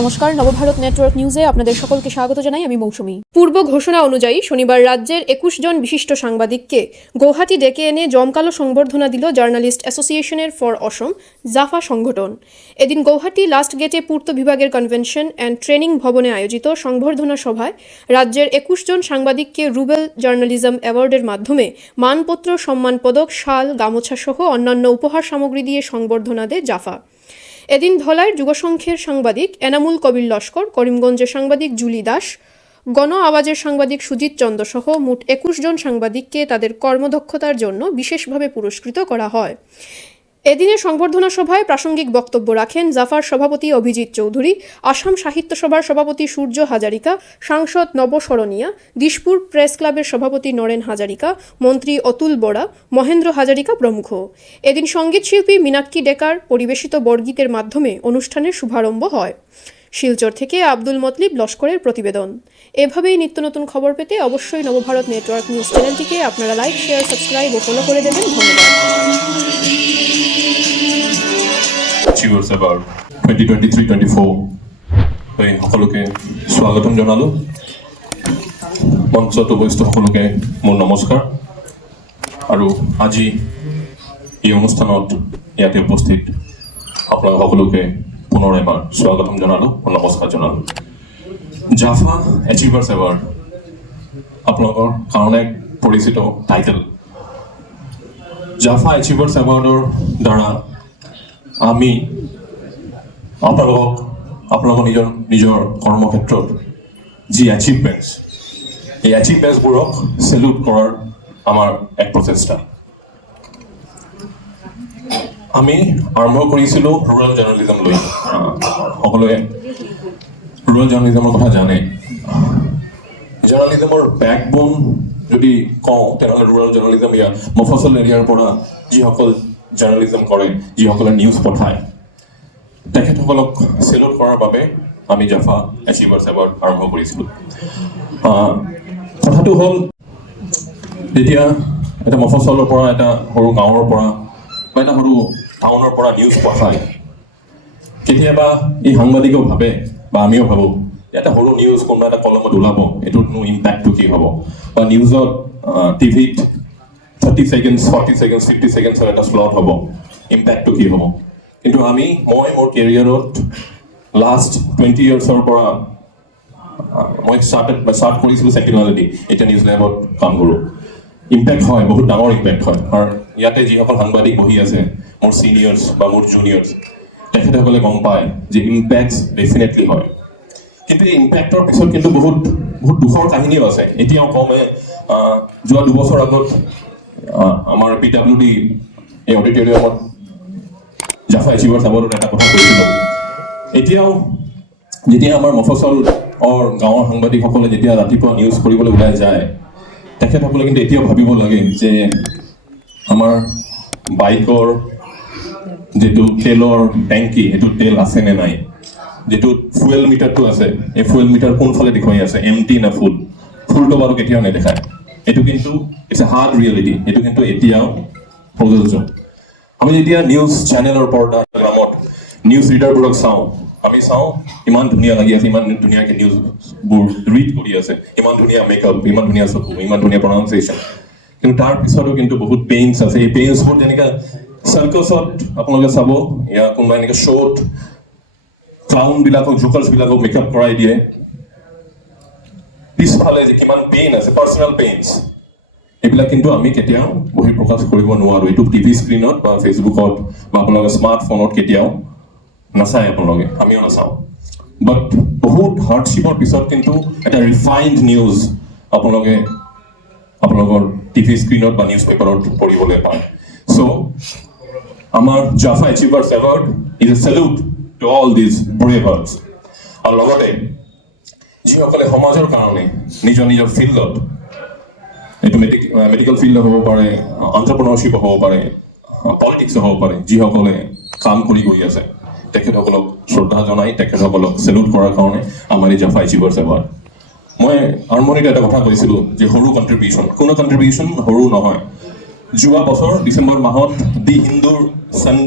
নমস্কার, নবভারত নেটওয়ার্ক নিউজে আপনাদের সকলকে স্বাগত জানাই, আমি মৌসুমী। পূর্ব ঘোষণা অনুযায়ী শনিবার রাজ্যের একুশ জন বিশিষ্ট সাংবাদিককে গৌহাটি ডেকে এনে জমকালো সংবর্ধনা দিল জার্নালিস্ট অ্যাসোসিয়েশনের ফর অসম, জাফা সংগঠন। এদিন গৌহাটি লাস্ট গেটে পূর্ত বিভাগের কনভেনশন অ্যান্ড ট্রেনিং ভবনে আয়োজিত সংবর্ধনা সভায় রাজ্যের একুশ জন সাংবাদিককে রুবেল জার্নালিজম অ্যাওয়ার্ডের মাধ্যমে মানপত্র সম্মান পদক শাল গামোছা সহ অন্যান্য উপহার সামগ্রী দিয়ে সংবর্ধনা দেয় জাফা। এদিন ধলাইয়ের যুবসংঘের সাংবাদিক এনামুল কবির লস্কর, করিমগঞ্জের সাংবাদিক জুলি দাস, গণ আওয়াজের সাংবাদিক সুজিত চন্দ্র সহ মোট একুশ জন সাংবাদিককে তাদের কর্মদক্ষতার জন্য বিশেষভাবে পুরস্কৃত করা হয়। এদিনের সংবর্ধনা সভায় প্রাসঙ্গিক বক্তব্য রাখেন জাফার সভাপতি অভিজিৎ চৌধুরী, আসাম সাহিত্য সভার সভাপতি সূর্য হাজারিকা, সাংসদ নবশরণিয়া, দিশপুর প্রেস ক্লাবের সভাপতি নরেন হাজারিকা, মন্ত্রী অতুল বরা মহেন্দ্র হাজারিকা প্রমুখ। এদিন সঙ্গীতশিল্পী মীনাক্ষী ডেকার পরিবেশিত বর্গীতের মাধ্যমে অনুষ্ঠানের শুভারম্ভ হয়। শিলচর থেকে আব্দুল মতলিব লস্করের প্রতিবেদন। এভাবেই নিত্য নতুন খবর পেতে অবশ্যই নবভারত নেটওয়ার্ক নিউজ চ্যানেলটিকে আপনারা লাইক, শেয়ার, সাবস্ক্রাইব ও ফলো করে দেবেন। ধন্যবাদ। Achievers Award 2023-24 এই সকলোকে স্বাগতম জনালোঁ। মঞ্চত উপস্থিত সকলোকে মোৰ নমস্কাৰ। আৰু আজি এই অনুষ্ঠানত ইয়াতে উপস্থিত আপোনালোক সকলোকে পুনৰ এবাৰ স্বাগতম জনালোঁ নমস্কাৰ জনালোঁ। জাফা এচিভাৰ্ছ এৱাৰ্ড আপোনালোকৰ কাৰণে পৰিচিত টাইটেল জাফা এচিভাৰ্ছ এৱাৰ্ডৰ দ্বাৰা আমি আপোনালোকক আপোনালোকৰ নিজৰ নিজৰ কৰ্মক্ষেত্ৰত যি এচিভমেণ্টছ এই এচিভমেণ্টছবোৰক চেলুট কৰাৰ আমাৰ এক প্ৰচেষ্টা। আমি আৰম্ভ কৰিছিলোঁ ৰুৰেল জাৰ্ণেলিজম লৈ। সকলোৱে ৰুৰেল জাৰ্ণেলিজমৰ কথা জানে। জাৰ্ণালিজমৰ বেকবোন যদি কওঁ, তেনেহ'লে ৰুৰেল জাৰ্ণালিজম ইয়াত মফচল এৰিয়াৰ পৰা যিসকল জাৰ্ণালিজম কৰে যিসকলে নিউজ পঠায়। তেখেতসকলক চেলুট কৰাৰ বাবে আমি জাফা এচিভাৰ্ছ এৱাৰ্ড আৰম্ভ কৰিছিলোঁ। কথাটো হ'ল যেতিয়া এটা মফচলৰ পৰা এটা সৰু গাঁৱৰ পৰা বা এটা সৰু টাউনৰ পৰা নিউজ পঠায় কেতিয়াবা এই সাংবাদিকেও ভাবে বা আমিও ভাবোঁ এটা সৰু নিউজ কোনোবা এটা কলমত ওলাব এইটোতনো ইম্পেক্টটো কি হ'ব? বা নিউজত টিভিত thirty seconds forty seconds fifty ছেকেণ্ডছৰ এটা শ্লট হ'ব। ইম্পেক্টটো কি হ'ব? কিন্তু আমি মই মোৰ কেৰিয়াৰত লাষ্ট টুৱেণ্টি ইয়াৰ্ছৰ পৰা মই ষ্টাৰ্টেড ষ্টাৰ্ট কৰিছিলোঁ চেণ্টিনেলিটি এতিয়া নিউজ লেবত কাম কৰোঁ। ইম্পেক্ট হয়, বহুত ডাঙৰ ইম্পেক্ট হয়। কাৰণ ইয়াতে যিসকল সাংবাদিক বহি আছে, মোৰ ছিনিয়ৰ্ছ বা মোৰ জুনিয়ৰ্ছ তেখেতসকলে গম পায় যে ইম্পেক্ট ডেফিনেটলি হয়। কিন্তু এই ইম্পেক্টৰ পিছত কিন্তু বহুত বহুত দুখৰ কাহিনীও আছে। এতিয়াও কমে যোৱা দুবছৰ আগত আহ, আমাৰ পি ডাব্লিউ ডি এই অডিটৰিয়ামত জাফা এচিভাৰ্ছ এৱাৰ্ডত এটা কথা কৈছিলোঁ এতিয়াও যেতিয়া আমাৰ মফচলৰ গাঁৱৰ সাংবাদিকসকলে যেতিয়া ৰাতিপুৱা নিউজ কৰিবলৈ ওলাই যায় তেখেতসকলে কিন্তু এতিয়াও ভাবিব লাগে যে আমাৰ বাইকৰ যিটো তেলৰ টেংকি সেইটো তেল আছে নে নাই? যিটো ফুৱেল মিটাৰটো আছে এই ফুৱেল মিটাৰ কোনফালে দেখুৱাই আছে? এম টি নে ফুল ফুলটো বাৰু কেতিয়াও নেদেখায়। এইটো কিন্তু ইটছ এ হাৰ্ড ৰিয়েলিটি এইটো কিন্তু এতিয়াও প্ৰযোজ্য। আমি যেতিয়া নিউজ চেনেলৰ পৰ্দা নামত নিউজ ৰিডাৰবোৰক চাওঁ, আমি চাওঁ, ইমান ধুনীয়া লাগি আছে, ইমান ধুনীয়াকৈ নিউজবোৰ ৰিড কৰি আছে, ইমান ধুনীয়া মেকআপ ইমান ধুনীয়া চকু, ইমান ধুনীয়া প্ৰনাউন্সিয়েশ্যন কিন্তু তাৰ পিছতো কিন্তু বহুত পেইনছ আছে। এই পেইনছবোৰ যেনেকৈ চাৰ্কাছত আপোনালোকে চাব, ইয়াৰ কোনোবা এনেকৈ শ্ব'ত ক্লাউনবিলাকক জোকাৰ্ছবিলাকক মেকআপ কৰাই দিয়ে পিছফালে যে কিমান পেইন আছে পাৰ্চনেল পেইনছ এইবিলাক কিন্তু আমি কেতিয়াও বহি প্ৰকাশ কৰিব নোৱাৰোঁ। এইটো টিভি স্ক্ৰীণত বা ফেচবুকত বা আপোনালোকে স্মাৰ্টফোনত কেতিয়াও নাচায় আপোনালোকে, আমিও নাচাওঁ। বাট বহুত হাৰ্ডশ্বিপৰ পিছত কিন্তু এটা ৰিফাইণ্ড নিউজ আপোনালোকে, আপোনালোকৰ টিভি স্ক্ৰীণত বা নিউজ পেপাৰত পঢ়িবলৈ পায়। চ' আমাৰ Jafa achievers award is a salute to all these bravers আৰু লগতে যিসকলে সমাজৰ কাৰণে নিজৰ নিজৰ ফিল্ডত এইটো মেডিকেল ফিল্ড হ'ব পাৰে অন্টাৰপ্ৰনাৰশ্বিপ হ'ব পাৰে পলিটিক্স হ'ব পাৰে, যিসকলে কাম কৰি গৈ আছে, তেখেতসকলক শ্ৰদ্ধা জনাই, তেখেতসকলক চেলুট কৰাৰ কাৰণে আমাৰ এই জাফা এচিভাৰ্ছ এৱাৰ্ড মই আৰম্ভণিতে এটা কথা কৈছিলোঁ যে সৰু কণ্ট্ৰিবিউশ্যন কোনো কণ্ট্ৰিবিউশ্যন সৰু নহয়। যোৱা বছৰ ডিচেম্বৰ মাহত দি হিন্দুৰ ছানডে